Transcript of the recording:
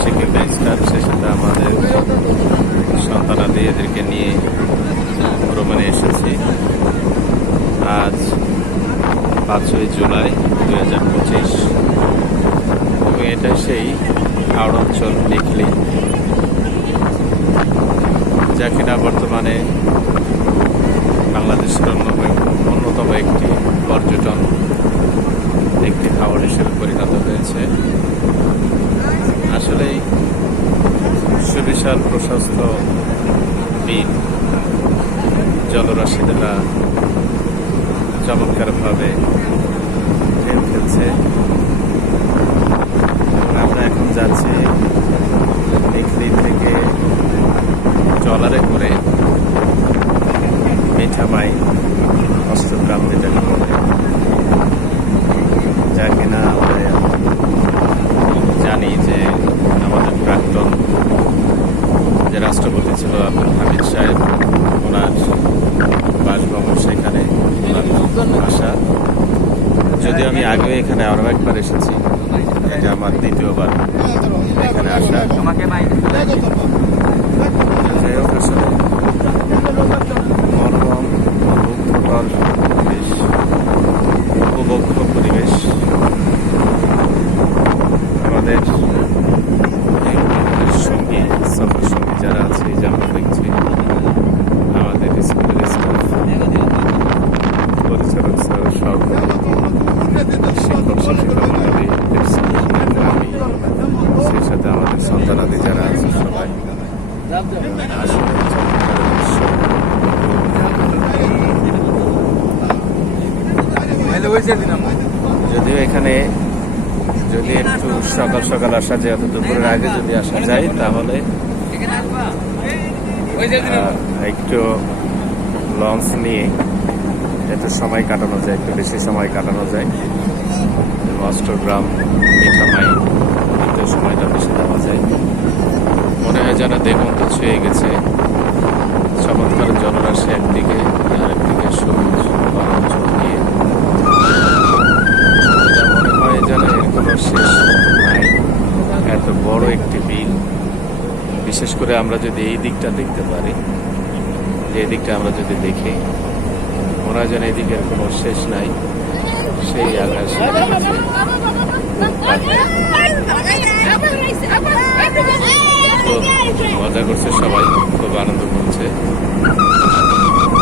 আশিকিন্দা star, সে সাথে আমাদের সন্তানাদি এদেরকে নিয়ে ভ্রমণে এসেছি। আজ 5ই জুলাই 2025 এবং এটা সেই হাওড় অঞ্চল নিকলি, যা কিনা বর্তমানে বাংলাদেশের অন্যতম একটি পর্যটন একটি হাওড় হিসেবে পরিণত হয়েছে। আসলেই সুবিশাল প্রশস্ত বিল, জলরাশি দ্বারা চমৎকারভাবে ঢেউ খেলছে এবং আমরা এখন যাচ্ছি নিকলি থেকে ট্রলারে করে মিঠামাই অষ্টগ্রাম যেটাকে বলে, যা কিনা আমরা জানি যে আমাদের প্রাক্তন যে রাষ্ট্রপতি ছিল আব্দুল হামিদ সাহেব, ওনার বাসভবন সেখানে, আসা। যদিও আমি আগেও এখানে আরও একবার এসেছি, এটা আমার দ্বিতীয়বার এখানে আসা। যাই হোক, আসলে মনোরম মুগ্ধকর পরিবেশ, উপভোগ্য পরিবেশ। আমাদের সঙ্গী, সফর সঙ্গী যারা আছে, যেমন দেখছি আমাদের স্কুলের স্টাফ, পরিচালক স্যার, সব শিক্ষক শিক্ষিকা মন্ডলী, আমি, সেই সাথে আমাদের সন্তানাদি যারা আছে সবাই। যদিও এখানে যদি একটু সকাল সকাল আসা যায়, অত দুপুরের আগে যদি আসা যায়, তাহলে একটু লঞ্চ নিয়ে একটু সময় কাটানো যায়, একটু বেশি সময় কাটানো যায়। অষ্টগ্রাম, মিঠামাই, একটু সময়টা বেশি দেওয়া যায়। মনে হয় যেন দেবন্ত ছুঁয়ে গেছে। চমৎকার জলরাশি একদিকে, আরেকদিকে সবুজ অঞ্চল নিয়ে মনে হয় যেন এর কোনো শেষ নাই। এত বড় একটি বিল, বিশেষ করে আমরা যদি এই দিকটা দেখতে পারি, যে এই দিকটা আমরা যদি দেখি, মনে হয় যেন এই দিকের কোনো শেষ নাই। সেই আকাশ খুব মজা করছে সবাই, খুব আনন্দ করছে।